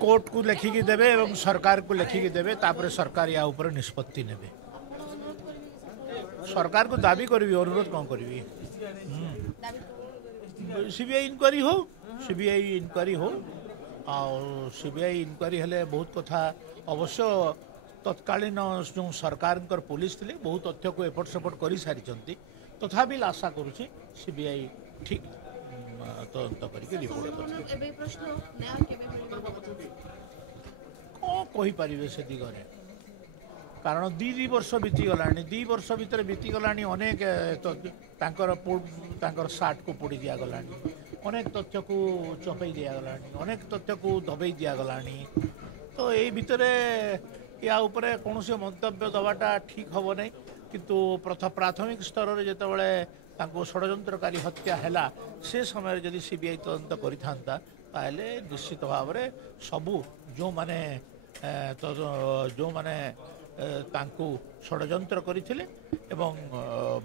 court को लेखिकी देवे और सरकार को लेखिकी देवे तापर सरकार या ऊपर निष्पत्ति नेबे सरकार को दाबी करी अनुरोध कौन करी सीबीआई इंक्वारी हो सीबीआई इंक्वारी हो और सीबीआई इंक्वारी हेले बहुत कथा अवश्य तत्कालीन जो सरकार पुलिस थे बहुत तथ्य को एपट सेपट कर सारी तथापि आशा करुच्ची सीबीआई ठीक तदंत करके रिपोर्ट कौन कहीपर से दिगरे कारण दी वर्ष बीतीगला दी वर्ष भितर बीतीगला अनेक सार्ट को पोड़ी दिगला अनेक तथ्य को चपई दिगला अनेक तथ्य को दबई दिगला तो यही भितर या उपरे कौन से मंतव्य दवाटा ठीक हम नहीं किंतु प्राथमिक स्तर में जितेबाला षड्यंत्रकारी हत्या है से समय जदि सीबीआई तदंत करें निश्चित भाव में सबू जो माने जो माने षड्यंत्र करते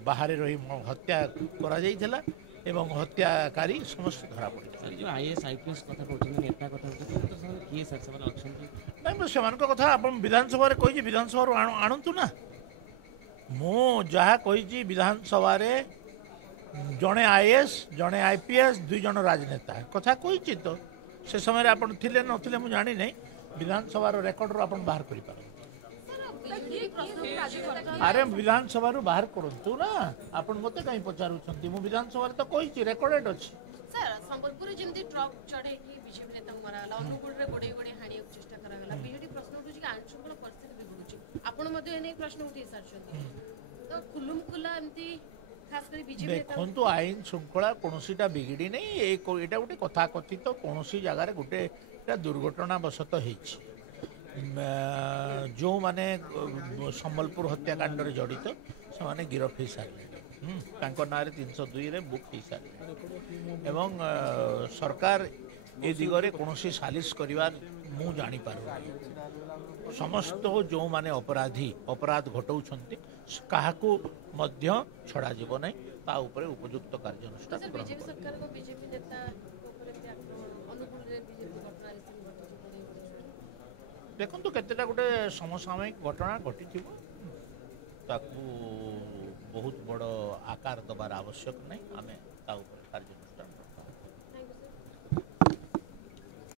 बाहर रही हत्या करा जाइथिला एवं हत्याकारी समस्त धरा पड़ी जो आईएएस आईपीएस कथा कहउछन नेता कथा कहउछन तो ସେମାନେ କିଏ ସାର୍ ସେମାନେ ଅଛନ୍ତି नहीं सेମାନଙ୍କ କଥା ଆପଣ विधानसभा कही विधानसभा आणंतु ना मु जहाँ कही विधानसभा जड़े आईएएस जड़े आईपीएस दुई जन राजनेता कथा कही तो से समय आप थिले नथिले मु जानी नहीं विधानसभा रेकर्ड आप बाहर कर अरे विधानसभा बाहर करूँ ना आप मत कहीं पचारूँ मु विधानसभा तो कही रेकर्डेड अच्छी संबलपुर जमी ट्रक चढ़े बीजेपी नेता मराला अनुगुल में गोड़े गोड़े हाणी चेष्टा कराला बीजेडी प्रश्न उठू कि आईन श्रृंखला परिस्थिति बिगड़ुची आपण प्रश्न उठी सारी तो कुलुम कुला एमती खास कर बीजेपी देखो आईन श्रृंखला कौनसीटा बिगिड़ी नहीं यहाँ गोटे कथा कथित कौन जगार गोटे दुर्घटना बशत जो माने संबलपुर हत्याकांड जड़ित से माने गिरफ हो सारे ना 302 बुक हो सारे एवं सरकार ए दिगरे कौन सालिश करिवार मु जानी पारु समस्त जो माने अपराधी अपराध घटाउछन्ति काहाकू मध्य छड़ा जीव नहीं ता उपरे उपयुक्त कार्यानुष्ठान बीजेपी सरकार को बीजेपी नेता अनुकूल रे बीजेपी घटना देखो तो केतेटा गोटे समसामयिक घटना घटी ताकू बहुत बड़ आकार दबार आवश्यक नहीं आमे ता ऊपर कार्य